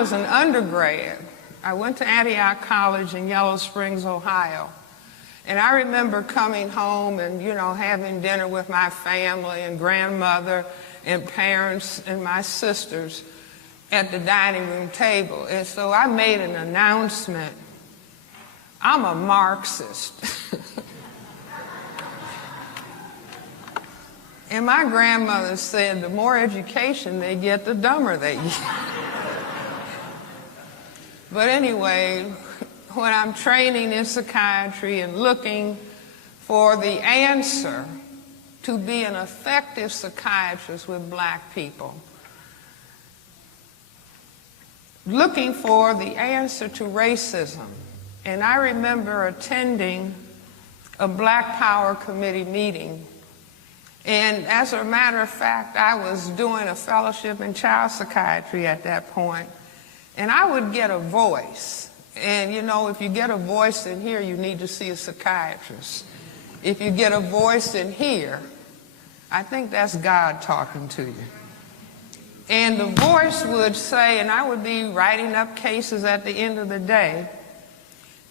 was an undergrad, I went to Antioch College in Yellow Springs, Ohio. And I remember coming home and, you know, having dinner with my family and grandmother and parents and my sisters at the dining room table. And so I made an announcement. I'm a Marxist. And my grandmother said the more education they get, the dumber they get. But anyway, when I'm training in psychiatry and looking for the answer to be an effective psychiatrist with black people, looking for the answer to racism. And I remember attending a Black Power Committee meeting. And as a matter of fact, I was doing a fellowship in child psychiatry at that point. And I would get a voice. And you know, if you get a voice in here, you need to see a psychiatrist. If you get a voice in here, I think that's God talking to you. And the voice would say, and I would be writing up cases at the end of the day,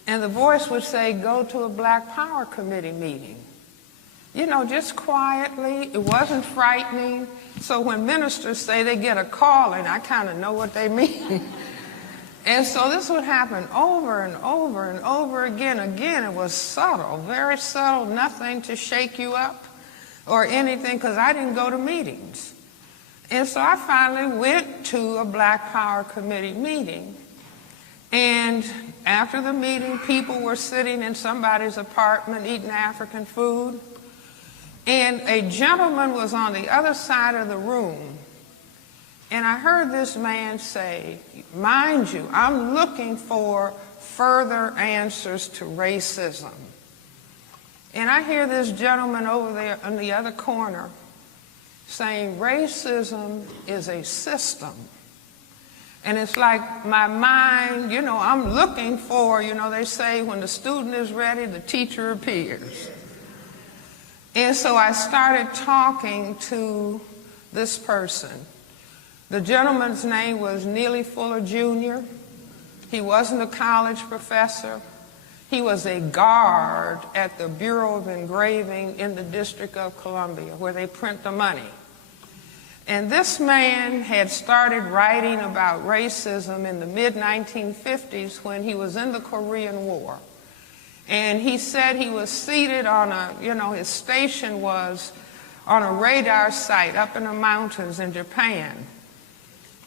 and the voice would say, go to a Black Power Committee meeting. You know, just quietly. It wasn't frightening. So when ministers say they get a call, and I kind of know what they mean. And so this would happen over and over and over again. Again, it was subtle, very subtle, nothing to shake you up or anything, because I didn't go to meetings. And so I finally went to a Black Power Committee meeting. And after the meeting, people were sitting in somebody's apartment eating African food. And a gentleman was on the other side of the room. And I heard this man say, mind you, I'm looking for further answers to racism. And I hear this gentleman over there in the other corner saying, racism is a system. And it's like my mind, you know, I'm looking for, you know, they say when the student is ready, the teacher appears. And so I started talking to this person. The gentleman's name was Neely Fuller Jr. He wasn't a college professor. He was a guard at the Bureau of Engraving in the District of Columbia, where they print the money. And this man had started writing about racism in the mid-1950s when he was in the Korean War. And he said he was seated on a, you know, his station was on a radar site up in the mountains in Japan.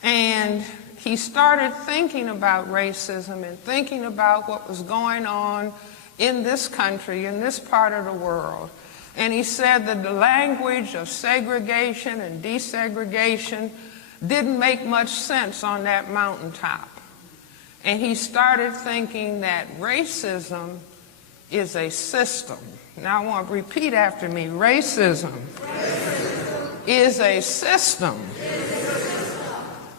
And he started thinking about racism and thinking about what was going on in this country, in this part of the world. And he said that the language of segregation and desegregation didn't make much sense on that mountaintop. And he started thinking that racism is a system. Now I want to repeat after me. Racism is a system.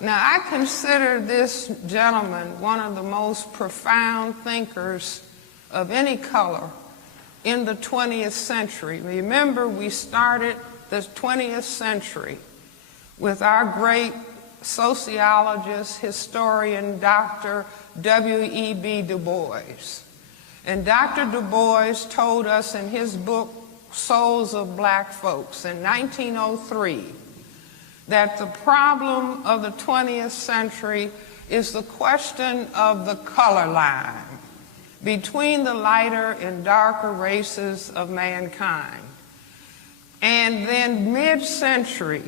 Now, I consider this gentleman one of the most profound thinkers of any color in the 20th century. Remember, we started the 20th century with our great sociologist, historian, Dr. W.E.B. Du Bois. And Dr. Du Bois told us in his book, Souls of Black Folks, in 1903, that the problem of the 20th century is the question of the color line between the lighter and darker races of mankind. And then mid-century,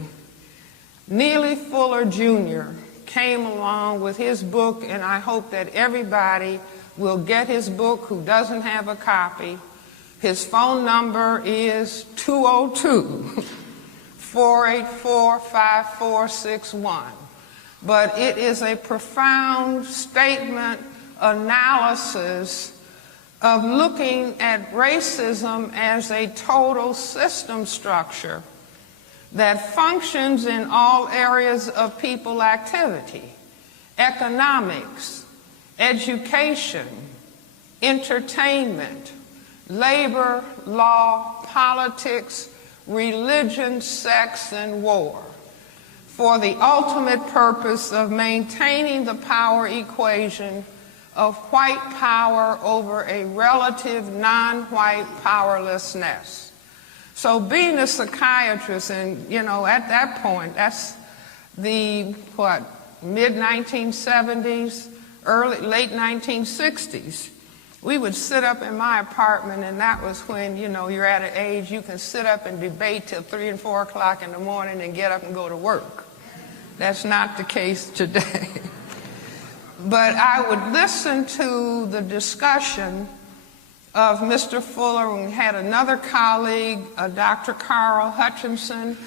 Neely Fuller Jr. came along with his book, and I hope that everybody will get his book who doesn't have a copy. His phone number is 202-484-5461. But it is a profound statement, analysis of looking at racism as a total system structure that functions in all areas of people activity: economics, education, entertainment, labor, law, politics, religion, sex, and war. for the ultimate purpose of maintaining the power equation of white power over a relative non-white powerlessness. So being a psychiatrist, and you know, at that point, that's the, mid-1970s, late 1960s. We would sit up in my apartment, and that was when, you know, you're at an age you can sit up and debate till 3 and 4 o'clock in the morning and get up and go to work. That's not the case today. But I would listen to the discussion of Mr. Fuller. We had another colleague, Dr. Carl Hutchinson.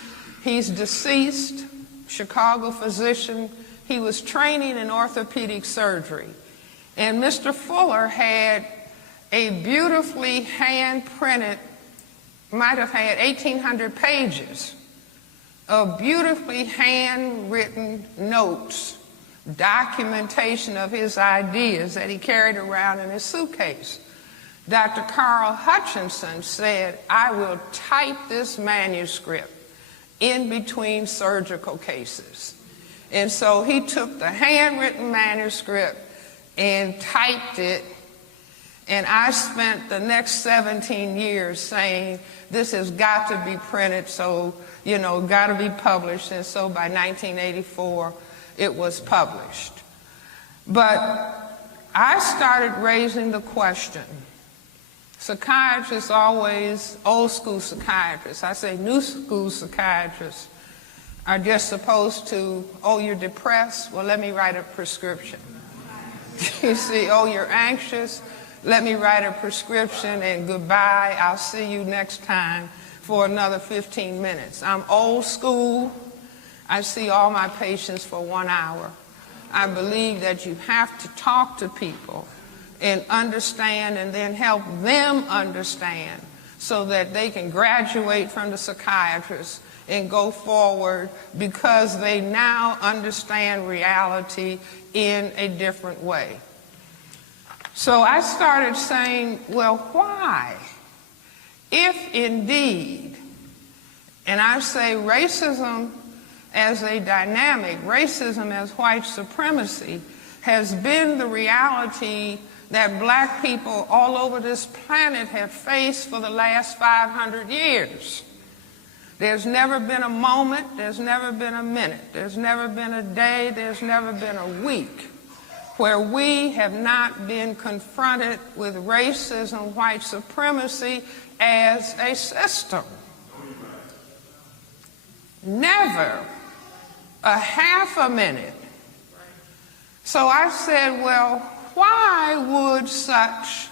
He's deceased, Chicago physician. He was training in orthopedic surgery. And Mr. Fuller had a beautifully hand-printed, might have had 1,800 pages of beautifully handwritten notes, documentation of his ideas that he carried around in his suitcase. Dr. Carl Hutchinson said, "I will type this manuscript in between surgical cases." And so he took the handwritten manuscript and typed it, and I spent the next 17 years saying, this has got to be printed, so, you know, got to be published. And so by 1984, it was published. But I started raising the question. Psychiatrists always, old school psychiatrists, I say new school psychiatrists, are just supposed to, oh, you're depressed? Well, let me write a prescription. You see, oh, you're anxious? Let me write a prescription and goodbye. I'll see you next time for another 15 minutes. I'm old school. I see all my patients for 1 hour. I believe that you have to talk to people and understand and then help them understand so that they can graduate from the psychiatrist and go forward because they now understand reality in a different way. So I started saying, well, why? If indeed, and I say racism as a dynamic, racism as white supremacy has been the reality that black people all over this planet have faced for the last 500 years. There's never been a moment, there's never been a minute, there's never been a day, there's never been a week where we have not been confronted with racism, white supremacy as a system. Never a half a minute. So I said, well, why would such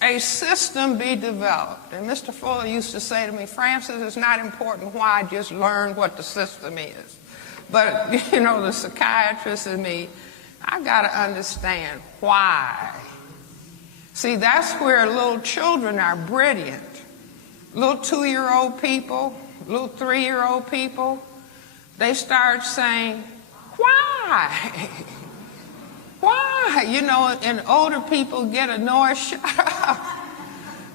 a system be developed? And Mr. Fuller used to say to me, Francis, it's not important why, just learn what the system is. But, you know, the psychiatrist in me, I got to understand why. See, that's where little children are brilliant. Little 2-year-old people, little 3-year-old people, they start saying, why? Why? You know, and older people get annoyed, shut up.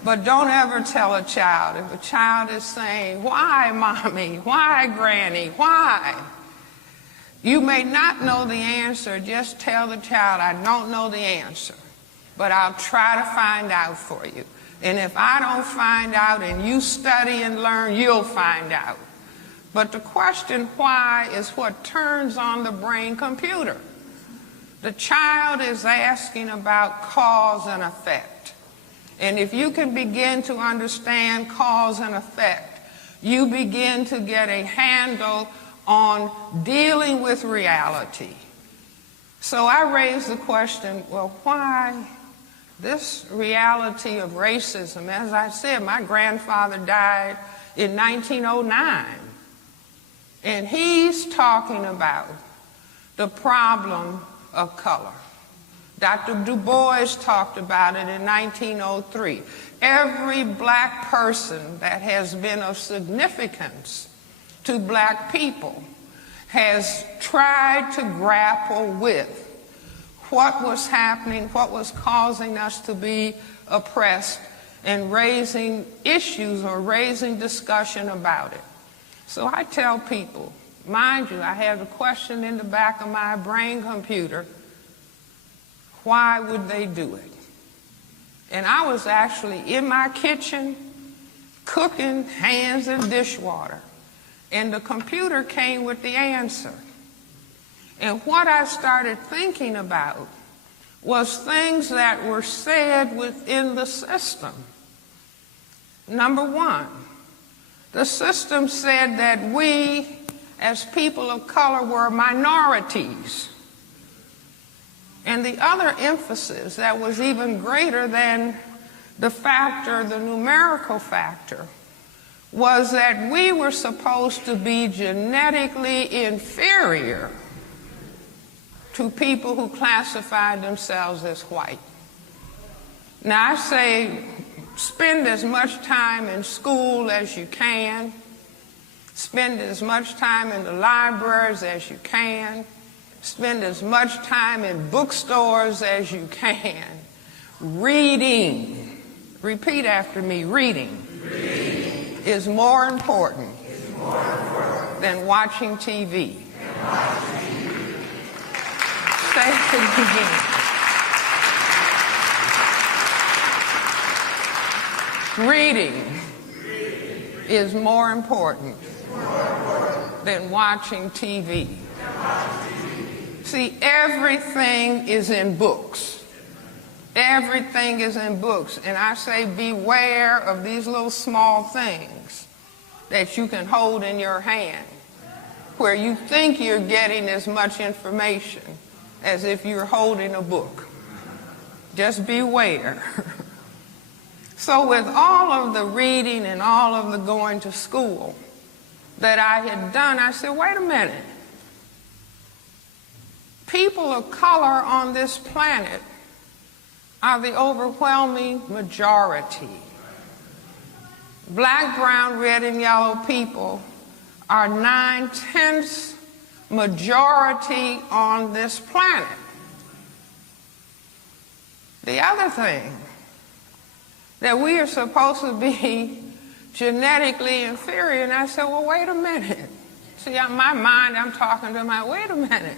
But don't ever tell a child. If a child is saying, why, mommy? Why, granny? Why? You may not know the answer. Just tell the child, I don't know the answer, but I'll try to find out for you. And if I don't find out and you study and learn, you'll find out. But the question why is what turns on the brain computer. The child is asking about cause and effect. And if you can begin to understand cause and effect, you begin to get a handle on dealing with reality. So I raised the question, well, why this reality of racism? As I said, my grandfather died in 1909. And he's talking about the problem of color. Dr. Du Bois talked about it in 1903. Every black person that has been of significance to black people has tried to grapple with what was happening, what was causing us to be oppressed, and raising issues or raising discussion about it. So I tell people, Mind you, I have a question in the back of my brain computer. Why would they do it? And I was actually in my kitchen cooking hands and dishwater. And the computer came with the answer. And what I started thinking about was things that were said within the system. Number one, the system said that we, as people of color, were minorities. And the other emphasis that was even greater than the factor, the numerical factor, was that we were supposed to be genetically inferior to people who classified themselves as white. Now I say, spend as much time in school as you can, spend as much time in the libraries as you can, spend as much time in bookstores as you can. Reading, repeat after me, reading, is more important than watching TV. Say it again. Reading is more important than watching TV. See, everything is in books. Everything is in books. And I say beware of these little small things that you can hold in your hand where you think you're getting as much information as if you're holding a book. Just beware. So with all of the reading and all of the going to school that I had done, I said, wait a minute. People of color on this planet are the overwhelming majority. Black, brown, red, and yellow people are 9/10 majority on this planet. The other thing, that we are supposed to be genetically inferior, and I said, well, wait a minute. See, in my mind, I'm talking to my, wait a minute.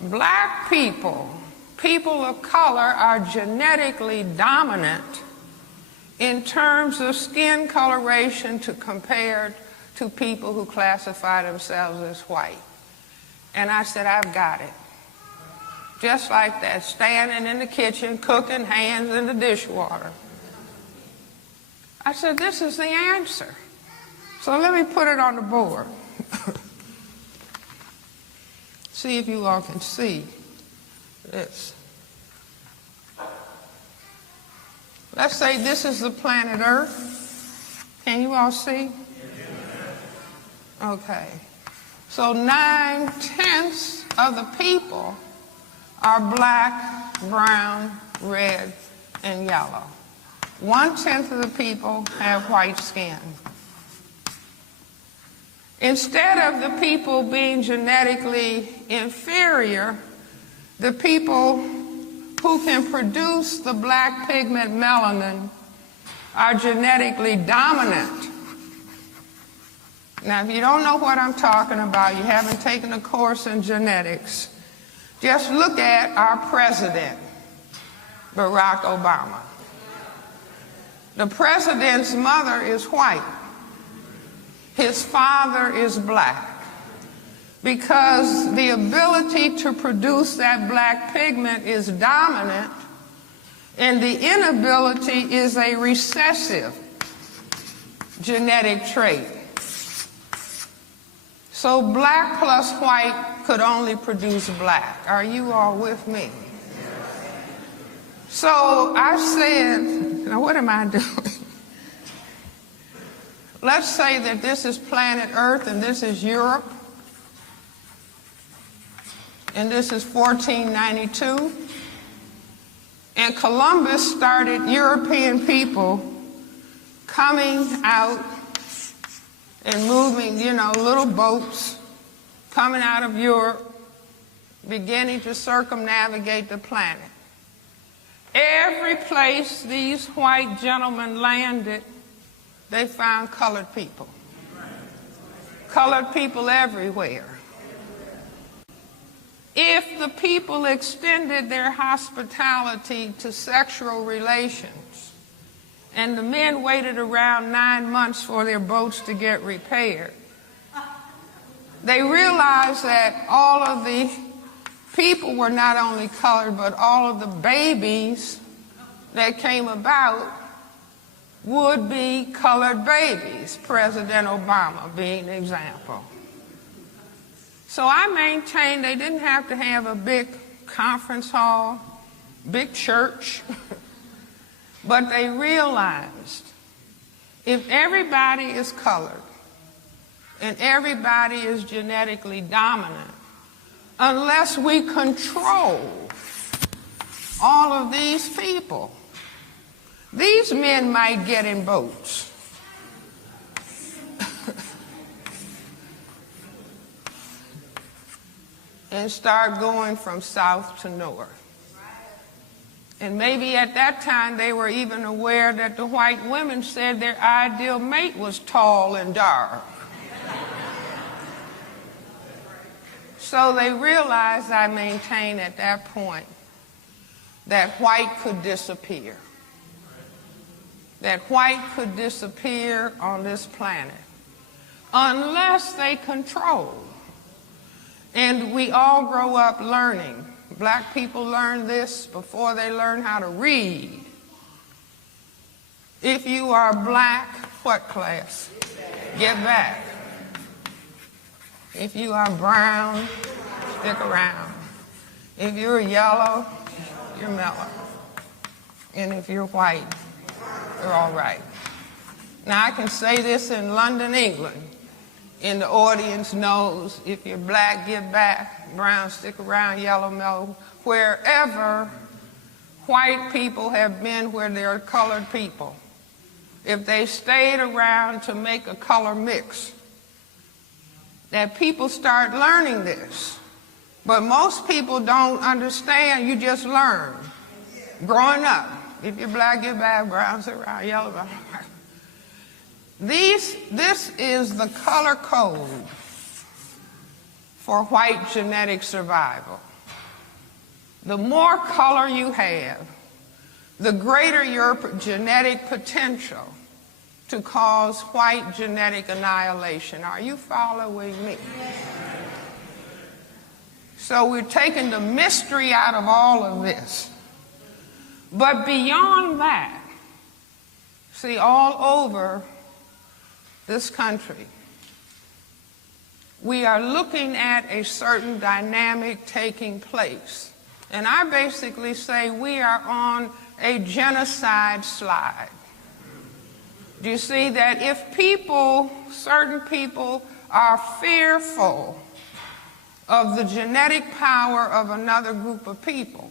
Black people, people of color, are genetically dominant in terms of skin coloration compared to people who classify themselves as white. And I said, I've got it. Just like that, standing in the kitchen, cooking hands in the dishwater. I said, this is the answer. So let me put it on the board. See if you all can see this. Let's say this is the planet Earth. Can you all see? Okay. So 9/10 of the people are black, brown, red, and yellow. 1/10 of the people have white skin. Instead of the people being genetically inferior, the people who can produce the black pigment melanin are genetically dominant. Now, if you don't know what I'm talking about, you haven't taken a course in genetics, just look at our president, Barack Obama. The president's mother is white. His father is black. Because the ability to produce that black pigment is dominant, and the inability is a recessive genetic trait. So black plus white could only produce black. Are you all with me? So I said, now what am I doing? Let's say that this is planet Earth and this is Europe. And this is 1492. And Columbus started European people coming out and moving, little boats coming out of Europe, beginning to circumnavigate the planet. Every place these white gentlemen landed, they found colored people. colored people everywhere. If the people extended their hospitality to sexual relations, and the men waited around 9 months for their boats to get repaired, they realized that all of the people were not only colored, but all of the babies that came about would be colored babies, President Obama being an example. So I maintain they didn't have to have a big conference hall, big church, but they realized if everybody is colored and everybody is genetically dominant, unless we control all of these people, these men might get in boats. And start going from south to north. And maybe at that time they were even aware that the white women said their ideal mate was tall and dark. So they realized, I maintain at that point, that white could disappear. That white could disappear on this planet unless they control. And we all grow up learning. Black people learn this before they learn how to read. If you are black, what class? Get back. If you are brown, stick around. If you're yellow, you're mellow. And if you're white, you're all right. Now I can say this in London, England, and the audience knows if you're black, get back, brown, stick around, yellow, mellow. Wherever white people have been where there are colored people, if they stayed around to make a color mix, that people start learning this. But most people don't understand, you just learn. Growing up, if you're black, get back, brown, stick around, yellow, brown. This is the color code for white genetic survival. The more color you have, the greater your genetic potential to cause white genetic annihilation. Are you following me? So we're taking the mystery out of all of this. But beyond that, see, all over this country, we are looking at a certain dynamic taking place. And I basically say we are on a genocide slide. Do you see that if people, certain people, are fearful of the genetic power of another group of people,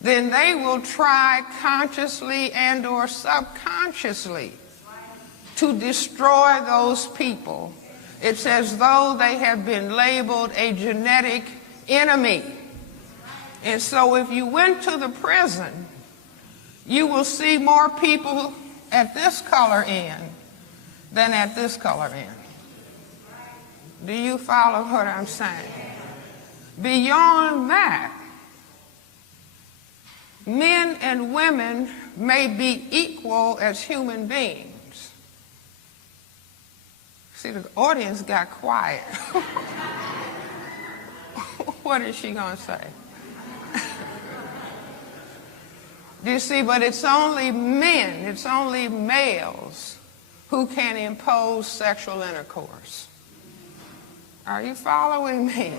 then they will try consciously and or subconsciously to destroy those people. It's as though they have been labeled a genetic enemy. And so if you went to the prison, you will see more people at this color end than at this color end. Do you follow what I'm saying? Beyond that, men and women may be equal as human beings. See, the audience got quiet. What is she going to say? Do you see? But it's only men, it's only males who can impose sexual intercourse. Are you following me?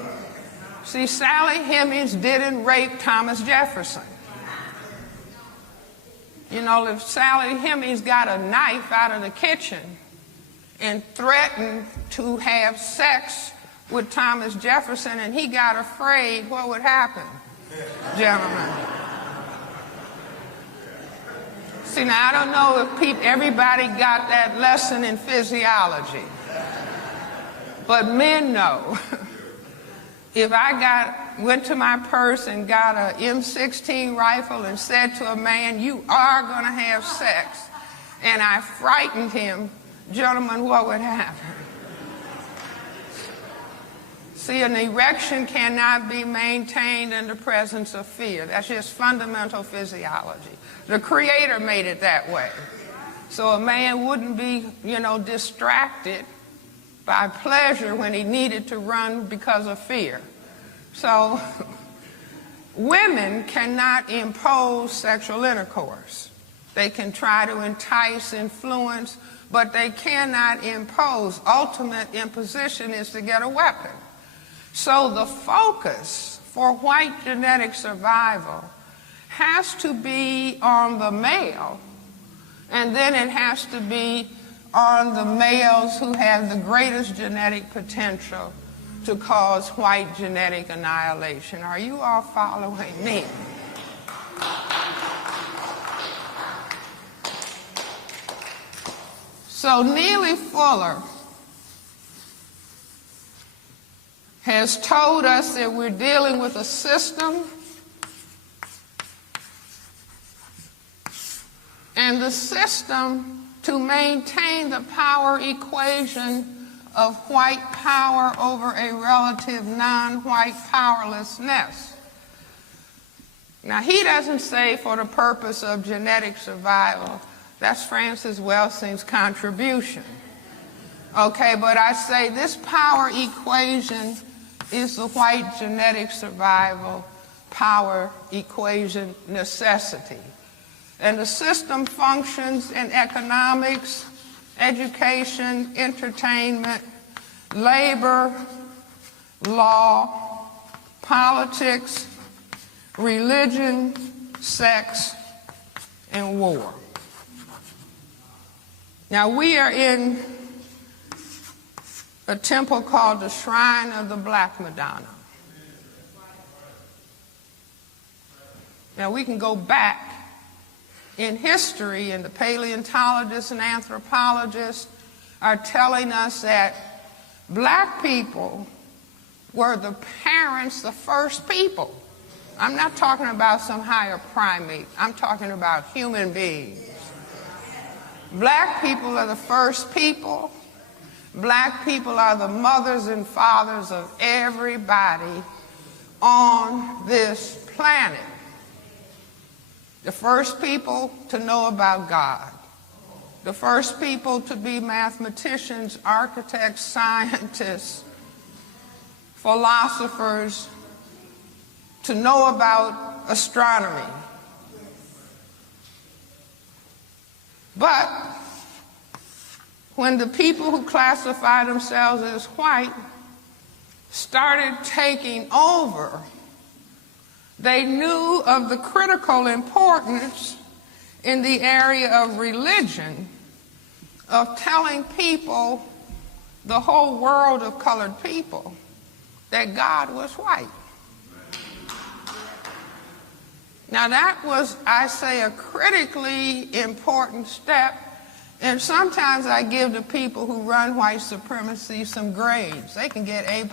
See, Sally Hemings didn't rape Thomas Jefferson. You know, if Sally Hemings got a knife out of the kitchen and threatened to have sex with Thomas Jefferson and he got afraid, what would happen, gentlemen? See, now I don't know if everybody got that lesson in physiology, but men know. If I went to my purse and got a M16 rifle and said to a man, "You are going to have sex," and I frightened him, gentlemen, what would happen? See, an erection cannot be maintained in the presence of fear. That's just fundamental physiology. The Creator made it that way. So a man wouldn't be, distracted by pleasure when he needed to run because of fear. So women cannot impose sexual intercourse. They can try to entice, influence, but they cannot impose. Ultimate imposition is to get a weapon. So the focus for white genetic survival has to be on the male, and then it has to be on the males who have the greatest genetic potential to cause white genetic annihilation. Are you all following me? So Neely Fuller has told us that we're dealing with a system, and the system, to maintain the power equation of white power over a relative non-white powerlessness. Now, he doesn't say for the purpose of genetic survival. That's Frances Welsing's contribution. Okay, but I say this power equation is the white genetic survival power equation necessity. And the system functions in economics, education, entertainment, labor, law, politics, religion, sex, and war. Now, we are in a temple called the Shrine of the Black Madonna. Now, we can go back in history, and the paleontologists and anthropologists are telling us that black people were the parents, the first people. I'm not talking about some higher primate. I'm talking about human beings. Black people are the first people. Black people are the mothers and fathers of everybody on this planet. The first people to know about God. The first people to be mathematicians, architects, scientists, philosophers, to know about astronomy. But when the people who classify themselves as white started taking over, they knew of the critical importance in the area of religion of telling people, the whole world of colored people, that God was white. Now that was, I say, a critically important step, and sometimes I give the people who run white supremacy some grades. They can get A+.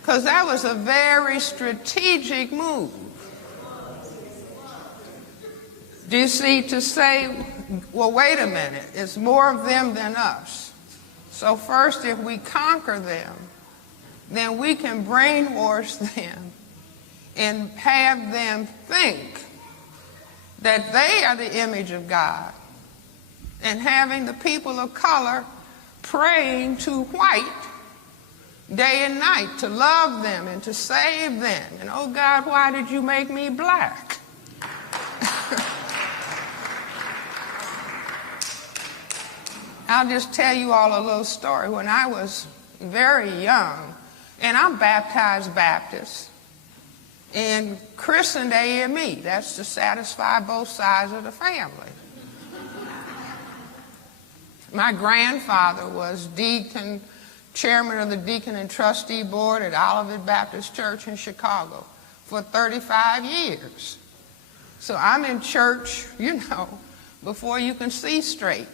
Because that was a very strategic move. Do you see, to say, well, wait a minute, it's more of them than us. So first, if we conquer them, then we can brainwash them and have them think that they are the image of God, and having the people of color praying to white day and night to love them and to save them. And, oh God, why did you make me black? I'll just tell you all a little story. When I was very young, and I'm baptized Baptist, and christened AME, that's to satisfy both sides of the family. My grandfather was deacon, chairman of the Deacon and Trustee Board at Olivet Baptist Church in Chicago for 35 years. So I'm in church, before you can see straight.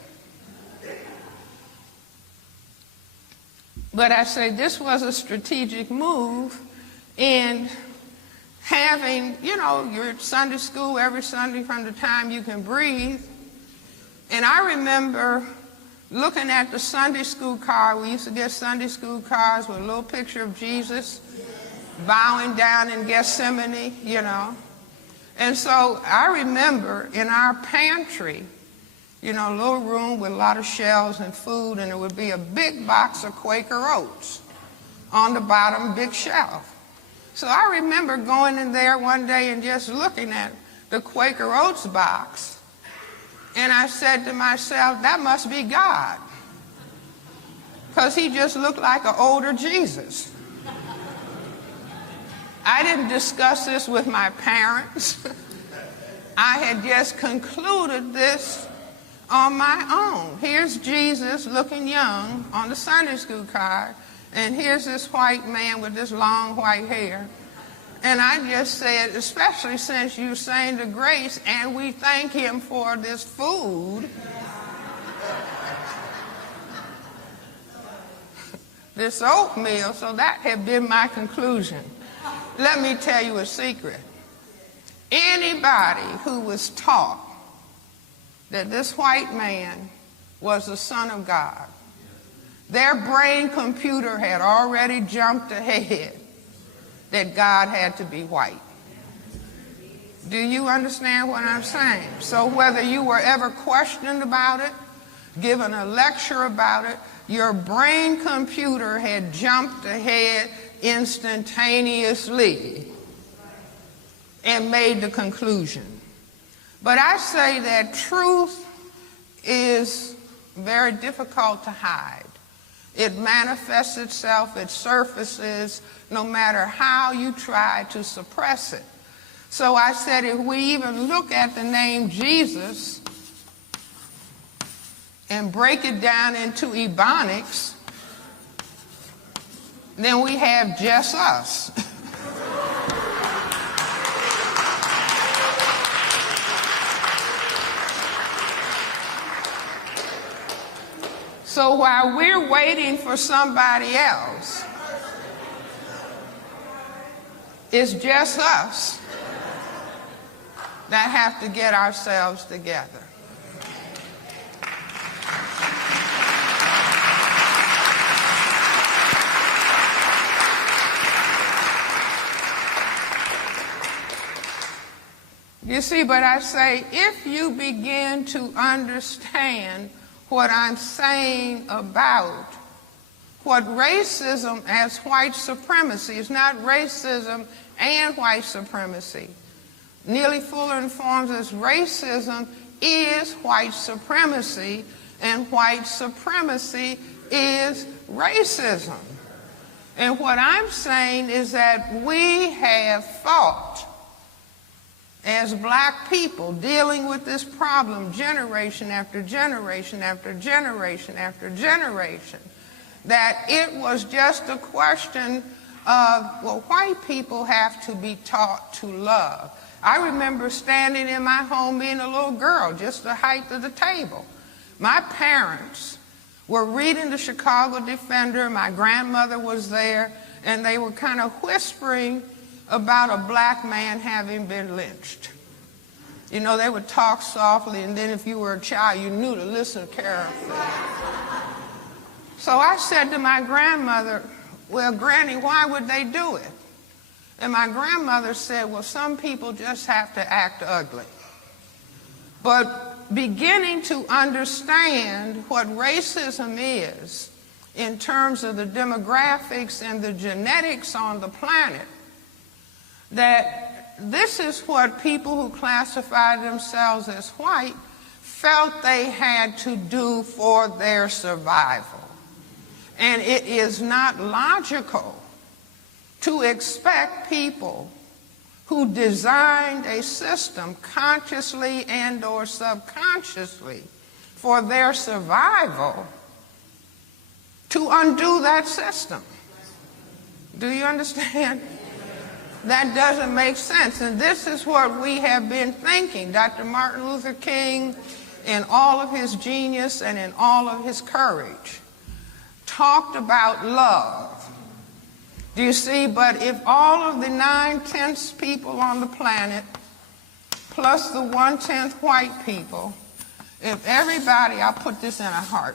But I say this was a strategic move in having, you're at Sunday school every Sunday from the time you can breathe. And I remember looking at the Sunday school card. We used to get Sunday school cards with a little picture of Jesus bowing down in Gethsemane, you know. And so I remember in our pantry, you know, a little room with a lot of shelves and food, and there would be a big box of Quaker Oats on the bottom big shelf. So I remember going in there one day and just looking at the Quaker Oats box, and I said to myself, that must be God, because he just looked like an older Jesus. I didn't discuss this with my parents. I had just concluded this on my own. Here's Jesus looking young on the Sunday school card, and here's this white man with this long white hair. And I just said, especially since you sang the grace and we thank him for this food, this oatmeal, so that had been my conclusion. Let me tell you a secret. Anybody who was taught that this white man was the Son of God, their brain computer had already jumped ahead that God had to be white. Do you understand what I'm saying? So whether you were ever questioned about it, given a lecture about it, your brain computer had jumped ahead instantaneously and made the conclusion. But I say that truth is very difficult to hide. It manifests itself, it surfaces, no matter how you try to suppress it. So I said, if we even look at the name Jesus and break it down into Ebonics, then we have just us. So while we're waiting for somebody else, it's just us that have to get ourselves together. You see, but I say, if you begin to understand what I'm saying about what racism as white supremacy is, not racism and white supremacy. Neely Fuller informs us racism is white supremacy, and white supremacy is racism. And what I'm saying is that we have fought as black people dealing with this problem generation after generation after generation after generation, that it was just a question of, well, white people have to be taught to love. I remember standing in my home being a little girl, just the height of the table. My parents were reading the Chicago Defender, my grandmother was there, and they were kind of whispering about a black man having been lynched. You know, they would talk softly, and then if you were a child, you knew to listen carefully. So I said to my grandmother, well, Granny, why would they do it? And my grandmother said, well, some people just have to act ugly. But beginning to understand what racism is in terms of the demographics and the genetics on the planet, that this is what people who classify themselves as white felt they had to do for their survival. And it is not logical to expect people who designed a system consciously and or subconsciously for their survival to undo that system. Do you understand? That doesn't make sense. And this is what we have been thinking. Dr. Martin Luther King, in all of his genius and in all of his courage, talked about love. Do you see? But if all of the 9/10 people on the planet, plus the 1/10 white people, if everybody, I'll put this in a heart,